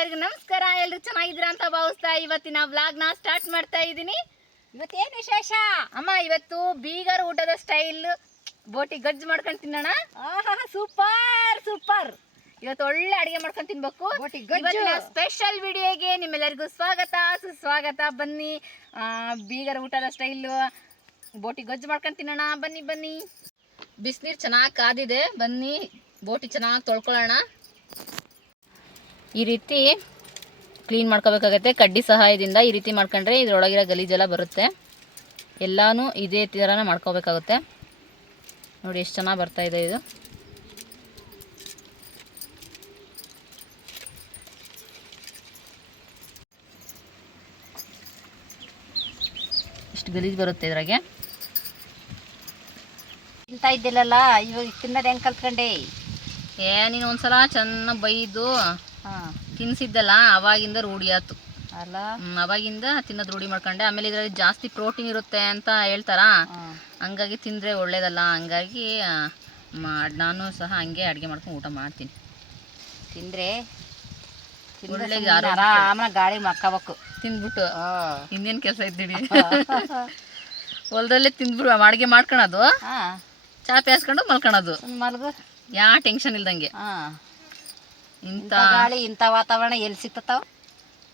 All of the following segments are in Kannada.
ಎಲ್ಲರಿಗೂ ನಮಸ್ಕಾರ. ಎಲ್ಲರೂ ಚೆನ್ನಾಗಿದ್ದೀರಾ ಅಂತ ಭಾವಿಸ್ತಾ ಇವತ್ತಿನ ವ್ಲಾಗ್ನ ಸ್ಟಾರ್ಟ್ ಮಾಡ್ತಾ ಇದ್ದೀನಿ. ಇವತ್ತೇನು ವಿಶೇಷ ಅಮ್ಮ? ಇವತ್ತು ಬೀಗರ್ ಊಟದ ಸ್ಟೈಲ್ ಬೋಟಿ ಗಜ್ಜು ಮಾಡ್ಕೊಂಡು ತಿನ್ನೋಣ. Super super. ಇವತ್ತು ಒಳ್ಳೆ ಅಡುಗೆ ಮಾಡ್ಕೊಂಡು ತಿನ್ಬೇಕು. ಇವತ್ತಿನ ಸ್ಪೆಷಲ್ ವಿಡಿಯೋಗೆ ನಿಮ್ಮೆಲ್ಲರಿಗೂ ಸ್ವಾಗತ ಸುಸ್ವಾಗತ. ಬನ್ನಿ, ಬೀಗರ್ ಊಟದ ಸ್ಟೈಲು ಬೋಟಿ ಗಜ್ಜು ಮಾಡ್ಕೊಂಡು ತಿನ್ನೋಣ. ಬನ್ನಿ ಬನ್ನಿ. ಬಿಸಿನೀರು ಚೆನ್ನಾಗಿ ಕಾದಿದೆ. ಬನ್ನಿ ಬೋಟಿ ಚೆನ್ನಾಗಿ ತೊಳ್ಕೊಳ್ಳೋಣ. ಈ ರೀತಿ ಕ್ಲೀನ್ ಮಾಡ್ಕೋಬೇಕಾಗತ್ತೆ. ಕಡ್ಡಿ ಸಹಾಯದಿಂದ ಈ ರೀತಿ ಮಾಡ್ಕೊಂಡ್ರೆ ಇದರೊಳಗಿರೋ ಗಲೀಜೆಲ್ಲ ಬರುತ್ತೆ. ಎಲ್ಲಾನು ಇದೇ ಥರನೇ ಮಾಡ್ಕೋಬೇಕಾಗುತ್ತೆ. ನೋಡಿ ಎಷ್ಟು ಚೆನ್ನಾಗಿ ಬರ್ತಾ ಇದೆ ಇದು. ಇಷ್ಟು ಗಲೀಜು ಬರುತ್ತೆ ಇದ್ರಾಗೆ. ತಿಂತಾ ಇದ್ದಿಲ್ಲಲ್ಲ, ಇವಾಗ ತಿನ್ನೋದು ಹೆಂಗೆ ಕಲ್ತ್ಕೊಂಡೆ? ನೀನು ಒಂದ್ಸಲ ಚೆನ್ನಾಗಿ ಬೈದು ತಿನ್ನಿಸಿದ್ದಲ್ಲ, ಅವಾಗಿಂದ ರೂಢಿ ಆಯ್ತು ಅಲ್ಲ. ಅವಾಗಿಂದ ತಿನ್ನೋದು ರೂಢಿ ಮಾಡ್ಕೊಂಡೆ. ಆಮೇಲೆ ಇದರಲ್ಲಿ ಜಾಸ್ತಿ ಪ್ರೋಟೀನ್ ಇರುತ್ತೆ ಅಂತ ಹೇಳ್ತಾರ, ಹಂಗಾಗಿ ತಿಂದರೆ ಒಳ್ಳೇದಲ್ಲ. ಹಂಗಾಗಿ ನಾನು ಸಹ ಹಂಗೆ ಅಡುಗೆ ಮಾಡ್ಕೊಂಡು ಊಟ ಮಾಡ್ತೀನಿ. ತಿಂದರೆ ಒಳ್ಳೆ ಆರಾಮಾಗಿ ಗಾಳಿ ಮಕ್ಕಬೇಕು. ತಿಂದ್ಬಿಟ್ಟು ಇನ್ನೇನು ಕೆಲಸ ಇದ್ದೀವಿ ಹೊಲದಲ್ಲೇ ತಿಂದ್ಬಿಡು ಅಡುಗೆ ಮಾಡ್ಕೊಳೋದು, ಚಾಪೆ ಹಾಸ್ಕೊಂಡು ಮಲ್ಕೊಳೋದು. ಮಲ್ಗು, ಯಾವ ಟೆನ್ಷನ್ ಇಲ್ದಂಗೆ. ಇಂಥ ಗಾಳಿ ಇಂಥ ವಾತಾವರಣ ಎಲ್ಲಿ ಸಿಗ್ತಾವ?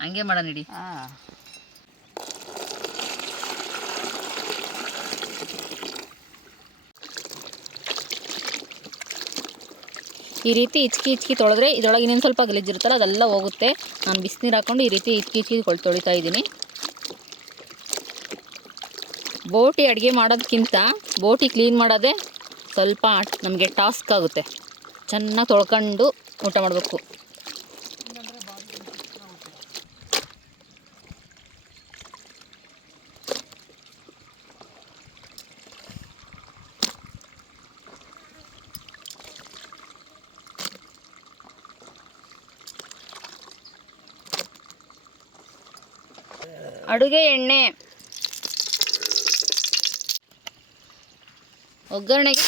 ಹಂಗೆ ಮಾಡೋಣ ಇಡಿ. ಈ ರೀತಿ ಇಚ್ಕಿ ತೊಳೆದ್ರೆ ಇದರೊಳಗೆ ಇನ್ನೊಂದು ಸ್ವಲ್ಪ ಗಲೀಜಿರುತ್ತಲ್ಲ ಅದೆಲ್ಲ ಹೋಗುತ್ತೆ. ನಾನು ಬಿಸಿನೀರು ಹಾಕ್ಕೊಂಡು ಈ ರೀತಿ ಇಚ್ಕಿ ತೊಳಿತಾ ಇದ್ದೀನಿ. ಬೋಟಿ ಅಡುಗೆ ಮಾಡೋದಕ್ಕಿಂತ ಬೋಟಿ ಕ್ಲೀನ್ ಮಾಡೋದೇ ಸ್ವಲ್ಪ ನಮಗೆ ಟಾಸ್ಕ್ ಆಗುತ್ತೆ. ಚೆನ್ನಾಗಿ ತೊಳ್ಕೊಂಡು ಊಟ ಮಾಡಬೇಕು. ಅಡುಗೆ ಎಣ್ಣೆ, ಒಗ್ಗರಣೆಗೆ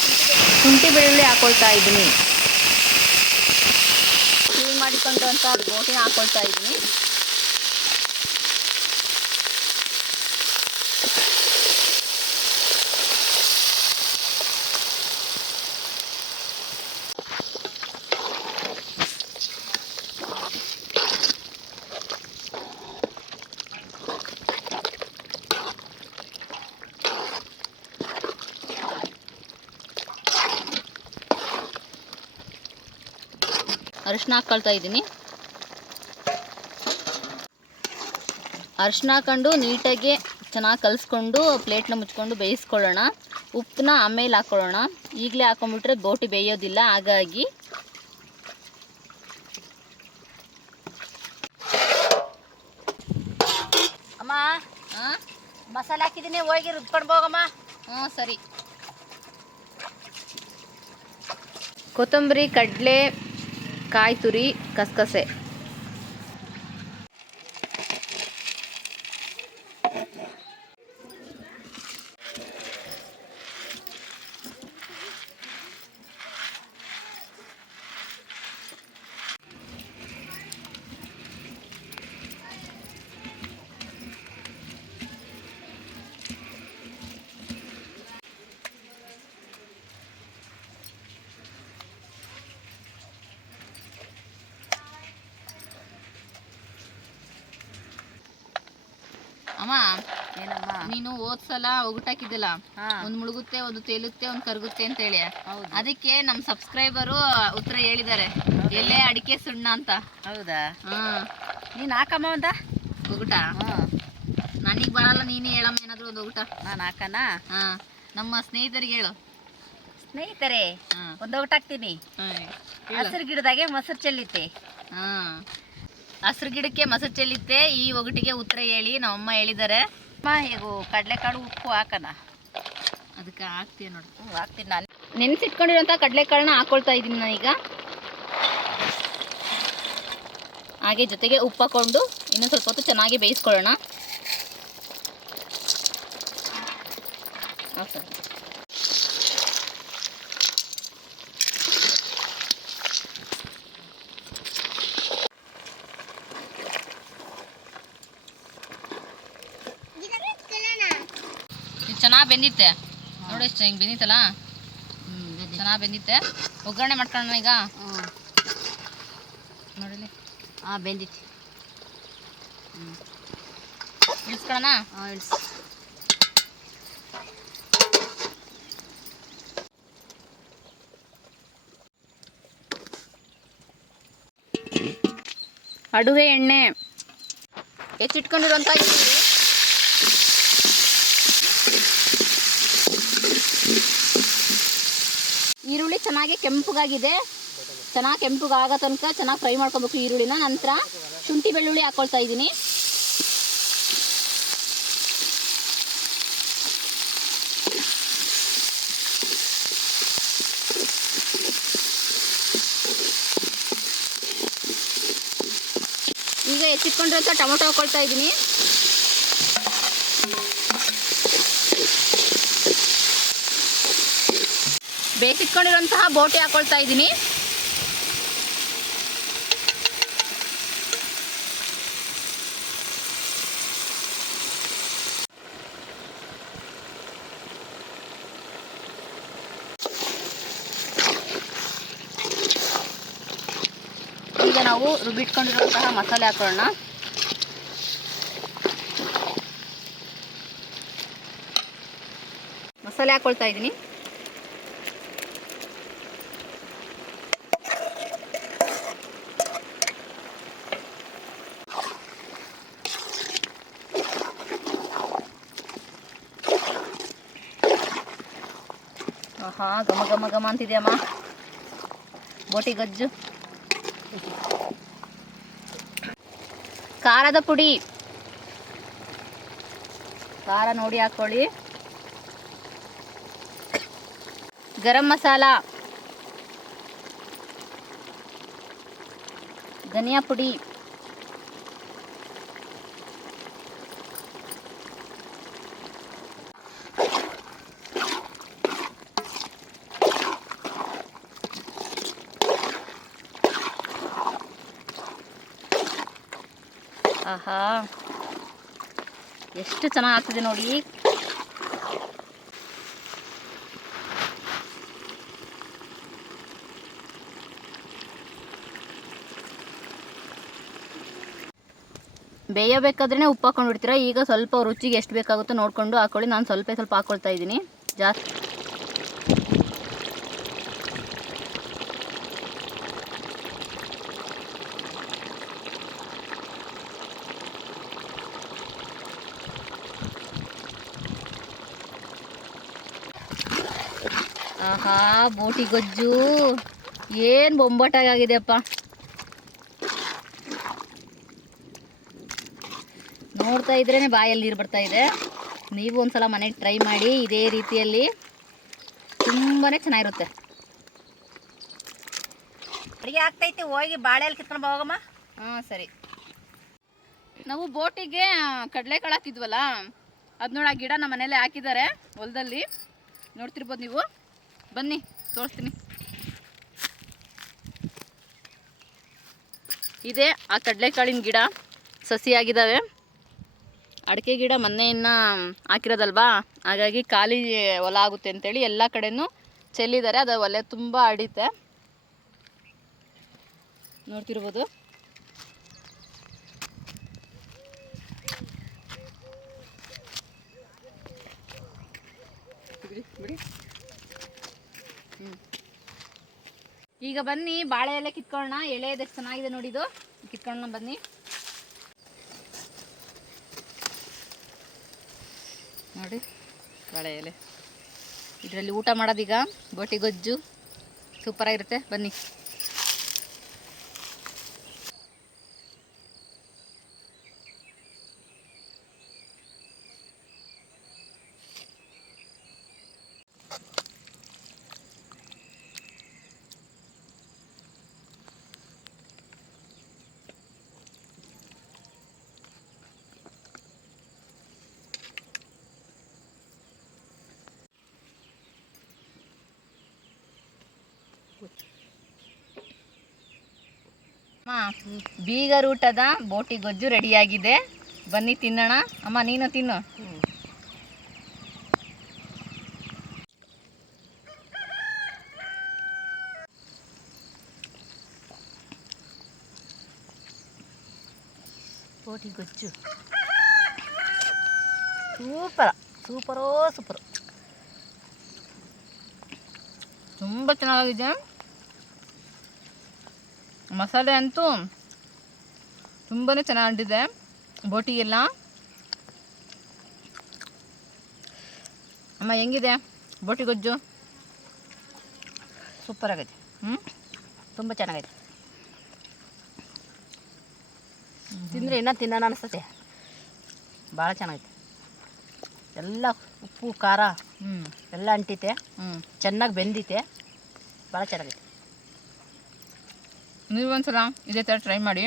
ಶುಂಠಿ ಬೆಳ್ಳುಳ್ಳಿ ಹಾಕೊಳ್ತಾ ಇದ್ದೀನಿ. ಕ್ಲೀನ್ ಮಾಡಿಕೊಂಡು ಅಂತ ಬೋಟಿನ ಹಾಕೊಳ್ತಾ ಇದ್ದೀನಿ. ಅರಿಶಿನ ಹಾಕ್ಕೊಳ್ತಾ ಇದ್ದೀನಿ. ಅರಿಶಿನ ಹಾಕೊಂಡು ನೀಟಾಗಿ ಚೆನ್ನಾಗಿ ಕಲಿಸ್ಕೊಂಡು ಪ್ಲೇಟ್ನ ಮುಚ್ಕೊಂಡು ಬೇಯಿಸ್ಕೊಳ್ಳೋಣ. ಉಪ್ಪನ್ನ ಆಮೇಲೆ ಹಾಕ್ಕೊಳ್ಳೋಣ. ಈಗಲೇ ಹಾಕೊಂಡ್ಬಿಟ್ರೆ ಬೋಟಿ ಬೇಯೋದಿಲ್ಲ. ಹಾಗಾಗಿ ಅಮ್ಮ ಮಸಾಲೆ ಹಾಕಿದ್ದೀನಿ, ಹೋಗಿ ರುಬ್ಕೊಂಡು ಹೋಗಮ್ಮ. ಸರಿ. ಕೊತ್ತಂಬರಿ, ಕಡಲೆ, ಕಾಯಿ ತುರಿ, ಕಸಕಸೆ. ಅಮ್ಮ, ಏನಮ್ಮ ನೀನು ಹೋದ್ಸಲ ಒಗಟಾಕಿದ್ದಲ್ಲ, ಒಂದು ಮುಳುಗುತ್ತೆ, ಒಂದು ತೇಲುತ್ತೆ, ಒಂದು ಕರಗುತ್ತೆ ಅಂತ ಹೇಳಿ. ಅದಕ್ಕೆ ನಮ್ಮ ಸಬ್ಸ್ಕ್ರೈಬರು ಉತ್ತರ ಹೇಳಿದ್ದಾರೆ, ಎಲ್ಲೇ ಅಡಿಕೆ ಸುಣ್ಣ ಅಂತ. ಹೌದಾ? ನೀನು ಹಾಕಮ್ಮ ಒಂದ ಒಗಟ. ನನಗೆ ಬರಲ್ಲ, ನೀನೇ ಹೇಳಮ್ಮ ಏನಾದರೂ ಒಂದು ಒಗಟ. ನಾನು ಹಾಕಣ? ನಮ್ಮ ಸ್ನೇಹಿತರಿಗೆ ಹೇಳು. ಸ್ನೇಹಿತರೆ, ಒಂದು ಒಗಟ ಹಾಕ್ತೀನಿ. ಹಸಿರು ಗಿಡದಾಗೆ ಮೊಸರು ಚೆಲ್ಲಿತ್ತೆ. ಹಸಿರು ಗಿಡಕ್ಕೆ ಮೊಸರು ಚೆಲ್ಲಿತ್ತೆ. ಈ ಒಗಟಿಗೆ ಉತ್ತರ ಹೇಳಿ ನಮ್ಮಮ್ಮ ಹೇಳಿದ್ದಾರೆ. ಈಗ ಕಡಲೆಕಾಳು ಉಪ್ಪು ಹಾಕಣ. ಅದಕ್ಕೆ ಹಾಕ್ತೀಯ ನೋಡಿ. ಹಾಕ್ತೀನಿ ನಾನು. ನೆನೆಸಿಟ್ಕೊಂಡಿರೋಂಥ ಕಡಲೆಕಾಳನ್ನ ಹಾಕ್ಕೊಳ್ತಾ ಇದ್ದೀನಿ ನಾನೀಗ. ಹಾಗೆ ಜೊತೆಗೆ ಉಪ್ಪು ಹಾಕ್ಕೊಂಡು ಇನ್ನೊಂದು ಸ್ವಲ್ಪ ಹೊತ್ತು ಚೆನ್ನಾಗಿ ಬೇಯಿಸ್ಕೊಳ್ಳೋಣ. ಸರಿ. ಚೆನ್ನಾಗಿ ಬೆಂದಿತ್ತೆ ನೋಡಿ, ಇಷ್ಟು ಹಿಂಗೆ ಬೆಂದಿತ್ತಲ್ಲ, ಚೆನ್ನಾಗಿ ಬೆಂದಿತ್ತೆ. ಒಗ್ಗರಣೆ ಮಾಡ್ಕೊಳ್ಳೋಣ ಈಗ. ನೋಡಿಲಿ, ಬೆಂದಿತ್ತು. ಇಳಿಸ್ಕೊಳ್ಳೋಣ. ಇಳಿಸ್. ಅಡುಗೆ ಎಣ್ಣೆ ಹೆಚ್ಚಿಟ್ಕೊಂಡಿರುವಂಥ ಈರುಳ್ಳಿ ಚೆನ್ನಾಗಿ ಕೆಂಪಗಾಗಿದೆ. ಚೆನ್ನಾಗಿ ಕೆಂಪಗಾಗೋ ತನಕ ಚೆನ್ನಾಗಿ ಫ್ರೈ ಮಾಡ್ಕೊಬೇಕು ಈರುಳ್ಳಿನ. ನಂತರ ಶುಂಠಿ ಬೆಳ್ಳುಳ್ಳಿ ಹಾಕ್ಕೊಳ್ತಾ ಇದ್ದೀನಿ. ಈಗ ಹೆಚ್ಚಿಟ್ಕೊಂಡಿರೋಂಥ ಟೊಮೊಟೊ ಹಾಕ್ಕೊಳ್ತಾ ಇದ್ದೀನಿ. ಬೇಯಿಸಿಟ್ಕೊಂಡಿರೋಂತಹ ಬೋಟಿ ಹಾಕ್ಕೊಳ್ತಾ ಇದ್ದೀನಿ. ಈಗ ನಾವು ರುಬ್ಬಿಟ್ಕೊಂಡಿರುವಂತಹ ಮಸಾಲೆ ಹಾಕೊಳ್ಳೋಣ. ಮಸಾಲೆ ಹಾಕೊಳ್ತಾ ಇದ್ದೀನಿ. ಆಹಾ, ಘಮ ಘಮ ಘಮ ಅಂತಿದೆಯಮ್ಮ ಬೋಟಿ ಗಜ್ಜು. ಖಾರದ ಪುಡಿ, ಖಾರ ನೋಡಿ ಹಾಕ್ಕೊಳ್ಳಿ. ಗರಂ ಮಸಾಲ, ಧನಿಯಾ ಪುಡಿ, ಆಹಾ ಎಷ್ಟು ಚೆನ್ನಾಗಿ ಆಗ್ತಿದೆ ನೋಡಿ. ಬೇಯಬೇಕಾದ್ರೆ ಉಪ್ಪು ಹಾಕೊಂಡು ಬಿಡ್ತೀರಾ. ಈಗ ಸ್ವಲ್ಪ ರುಚಿಗೆ ಎಷ್ಟು ಬೇಕಾಗುತ್ತೋ ನೋಡಿಕೊಂಡು ಹಾಕೊಳ್ಳಿ. ನಾನು ಸ್ವಲ್ಪ ಹಾಕ್ಕೊಳ್ತಾ ಇದ್ದೀನಿ, ಜಾಸ್ತಿ. ಆಹಾ, ಬೋಟಿ ಗೊಜ್ಜು ಏನು ಬೊಂಬಾಟಾಗಿದೆಯಪ್ಪ. ನೋಡ್ತಾ ಇದ್ರೇ ಬಾಯಲ್ಲಿ ನೀರು ಬರ್ತಾ ಇದೆ. ನೀವು ಒಂದ್ಸಲ ಮನೆಗೆ ಟ್ರೈ ಮಾಡಿ, ಇದೇ ರೀತಿಯಲ್ಲಿ ತುಂಬಾ ಚೆನ್ನಾಗಿರುತ್ತೆ. ಅಡುಗೆ ಆಗ್ತೈತಿ, ಹೋಗಿ ಬಾಳೆಯಲ್ಲಿ ಕಿತ್ಕೊಂಡು ಹೋಗಮ್ಮ. ಹಾಂ ಸರಿ. ನಾವು ಬೋಟಿಗೆ ಕಡಲೆಕಾಳು ಹಾಕಿದ್ವಲ್ಲ, ಅದು ನೋಡಿ, ಆ ಗಿಡ ನಮ್ಮ ಮನೇಲೆ ಹಾಕಿದ್ದಾರೆ ಹೊಲದಲ್ಲಿ, ನೋಡ್ತಿರ್ಬೋದು ನೀವು. ಬನ್ನಿ ತೋರಿಸ್ತೀನಿ. ಇದೇ ಆ ಕಡಲೆಕಾಳಿನ ಗಿಡ, ಸಸಿಯಾಗಿದ್ದಾವೆ. ಅಡಿಕೆ ಗಿಡ ಮೊನ್ನೆ ಇನ್ನು ಹಾಕಿರೋದಲ್ವಾ, ಹಾಗಾಗಿ ಖಾಲಿ ಹೊಲ ಆಗುತ್ತೆ ಅಂತೇಳಿ ಎಲ್ಲ ಕಡೆನೂ ಚೆಲ್ಲಿದ್ದಾರೆ. ಅದು ಒಲೆ ತುಂಬ ಅಡಿತೆ, ನೋಡ್ತಿರ್ಬೋದು. ಈಗ ಬನ್ನಿ ಬಾಳೆ ಎಲೆ ಕಿತ್ಕೊಳ್ಳೋಣ. ಎಲೆ ಎಷ್ಟು ಚೆನ್ನಾಗಿದೆ ನೋಡಿ, ಇದು ಕಿತ್ಕೊಳ್ಳೋಣ ಬನ್ನಿ. ನೋಡಿ ಬಾಳೆ ಎಲೆ, ಇದರಲ್ಲಿ ಊಟ ಮಾಡೋದೀಗ. ಬೋಟಿ ಗೊಜ್ಜು ಸೂಪರಾಗಿರುತ್ತೆ, ಬನ್ನಿ. ಬೀಗರ ಊಟದ ಬೋಟಿ ಗೊಜ್ಜು ರೆಡಿಯಾಗಿದೆ, ಬನ್ನಿ ತಿನ್ನೋಣ. ಅಮ್ಮ ನೀನು ತಿನ್ನು. ಬೋಟಿ ಗೊಜ್ಜು ಸೂಪರ್, ಸೂಪರು. ತುಂಬ ಚೆನ್ನಾಗಿದೆ. ಮಸಾಲೆ ಅಂತೂ ತುಂಬಾ ಚೆನ್ನಾಗಿದೆ ಬೋಟಿಗೆಲ್ಲ. ಅಮ್ಮ ಹೆಂಗಿದೆ ಬೋಟಿ ಗೊಜ್ಜು? ಸೂಪರ್ ಆಗೈತೆ. ತುಂಬ ಚೆನ್ನಾಗೈತೆ. ತಿಂದರೆ ಇನ್ನೂ ತಿನ್ನೋಣ ಅನಿಸ್ತೈತೆ. ಭಾಳ ಚೆನ್ನಾಗೈತೆ. ಎಲ್ಲ ಉಪ್ಪು ಖಾರ ಎಲ್ಲ ಅಂಟಿತೆ, ಚೆನ್ನಾಗಿ ಬೆಂದಿತೆ, ಭಾಳ ಚೆನ್ನಾಗೈತೆ. ನೀವೊಂದ್ಸಲ ಇದೇ ಥರ ಟ್ರೈ ಮಾಡಿ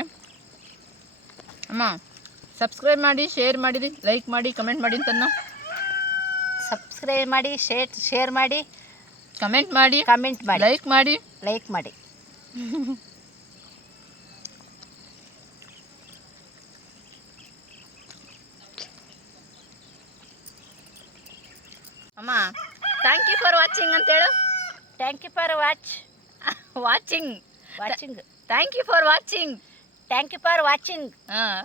ಅಮ್ಮ. ಸಬ್ಸ್ಕ್ರೈಬ್ ಮಾಡಿ, ಶೇರ್ ಮಾಡಿ, ಲೈಕ್ ಮಾಡಿ, ಕಮೆಂಟ್ ಮಾಡಿ ಅಂತನ್ನ. ಸಬ್ಸ್ಕ್ರೈಬ್ ಮಾಡಿ, ಶೇರ್ ಮಾಡಿ, ಕಮೆಂಟ್ ಮಾಡಿ, ಲೈಕ್ ಮಾಡಿ. ಅಮ್ಮ ಥ್ಯಾಂಕ್ ಯು ಫಾರ್ ವಾಚಿಂಗ್ ಅಂತೇಳು. Thank you for watching. Thank you for watching. ಹಾಂ.